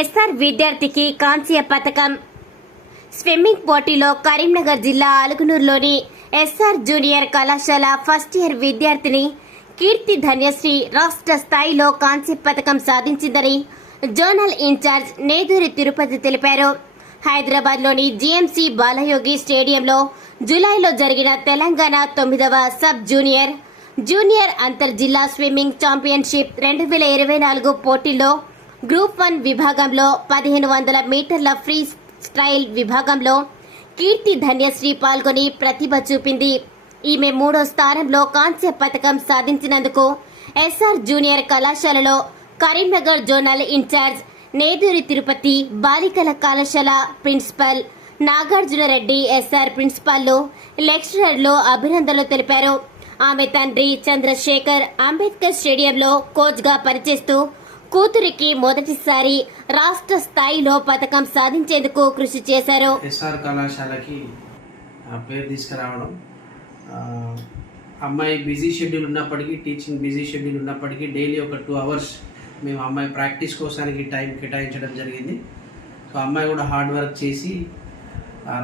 SR విద్యార్థికి కాంస్య పథకం. స్విమ్మింగ్ పోటీలో కరీంనగర్ జిల్లా అలుగునూరులోని ఎస్ఆర్ జూనియర్ కళాశాల ఫస్ట్ ఇయర్ విద్యార్థిని కీర్తి ధన్యశ్రీ రాష్ట్ర స్థాయిలో కాంస్య పథకం సాధించిందని జోనల్ ఇన్ఛార్జ్ నేదూరి తిరుపతి తెలిపారు. హైదరాబాద్లోని జీఎంసీ బాలయోగి స్టేడియంలో జూలైలో జరిగిన తెలంగాణ తొమ్మిదవ సబ్ జూనియర్ జూనియర్ అంతర్ జిల్లా స్విమ్మింగ్ ఛాంపియన్షిప్ రెండు వేల ఇరవై నాలుగు పోటీల్లో గ్రూప్ వన్ విభాగంలో పదిహేను వందల మీటర్ల ఫ్రీ స్టైల్ విభాగంలో కీర్తి ధన్యశ్రీ పాల్గొని ప్రతిభ చూపింది. ఈమె మూడో స్థానంలో కాంస్య పథకం సాధించినందుకు ఎస్ఆర్ జూనియర్ కళాశాలలో కరీంనగర్ జోనల్ ఇన్ఛార్జ్ నేదూరి తిరుపతి బాలికల కళాశాల ప్రిన్సిపల్ నాగార్జున రెడ్డి ఎస్ఆర్ ప్రిన్సిపాల్లు లెక్చరర్లు అభినందనలు తెలిపారు. ఆమె తండ్రి చంద్రశేఖర్ అంబేద్కర్ స్టేడియంలో కోచ్గా పనిచేస్తూ కూతురికి మొదటిసారి రాష్ట్ర స్థాయిలో పథకం సాధించేందుకు కృషి చేశారు. ఎస్ఆర్ కళాశాలకి పేరు తీసుకురావడం అమ్మాయి బిజీ షెడ్యూల్ ఉన్నప్పటికీ టీచింగ్ బిజీ షెడ్యూల్ ఉన్నప్పటికీ డైలీ ఒక టూ అవర్స్ మేము అమ్మాయి ప్రాక్టీస్ కోసానికి టైం కేటాయించడం జరిగింది. సో అమ్మాయి కూడా హార్డ్ వర్క్ చేసి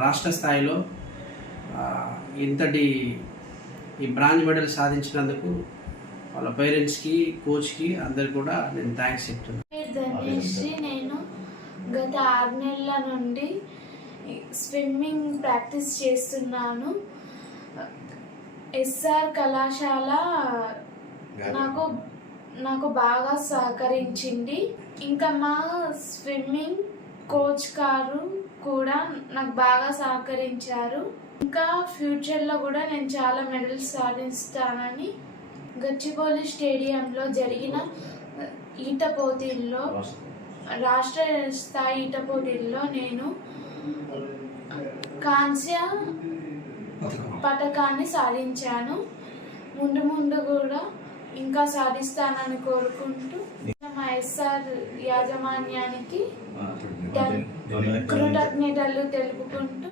రాష్ట్ర స్థాయిలో ఇంతటి ఈ బ్రాంజ్ మెడల్ సాధించినందుకు వాళ్ళ పేరెంట్స్కి కోచ్కి అందరు కూడా నేను థ్యాంక్స్ చెప్తున్నాను. నేను గత ఆరు నెలల నుండి స్విమ్మింగ్ ప్రాక్టీస్ చేస్తున్నాను. ఎస్ఆర్ కళాశాల నాకు నాకు బాగా సహకరించింది. ఇంకా మా స్విమ్మింగ్ కోచ్ గారు కూడా నాకు బాగా సహకరించారు. ఇంకా ఫ్యూచర్లో కూడా నేను చాలా మెడల్స్ సాధిస్తానని గచ్చిబౌలి స్టేడియంలో జరిగిన ఈత పోటీల్లో రాష్ట్ర స్థాయి ఈత పోటీల్లో నేను కాంస్య పథకాన్ని సాధించాను. ముందు ముందు కూడా ఇంకా సాధిస్తానని కోరుకుంటూ మా ఎస్ఆర్ యాజమాన్యానికి కృతజ్ఞతలు తెలుపుకుంటూ